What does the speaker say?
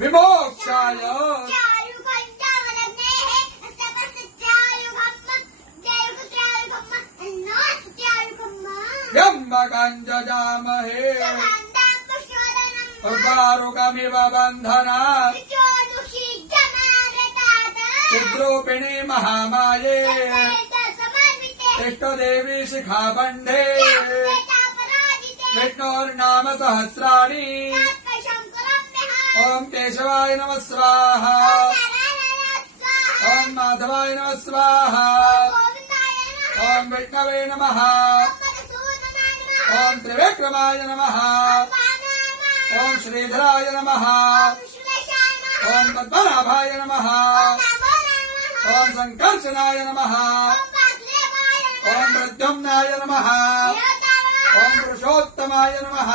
विमोक्षाय त्र्यम्बकञ्जजामहे उर्वारुकमिव बन्धनात् चिद्रूपिणी महामाये इष्टदेवी शिखाबन्धे विष्णोर्नाम सहस्राणि ओम केशवाय नमः स्वाहा ओम माधवाय नमः स्वाहा ओम विष्णवे नमः ओम त्रिविक्रमाय नमः ओम श्रीधराय नमः ओम पद्मनाभाय नमः ओम संकर्षणाय नमः ओम प्रद्युम्नाय नमः ओम पुरुषोत्तमाय नमः।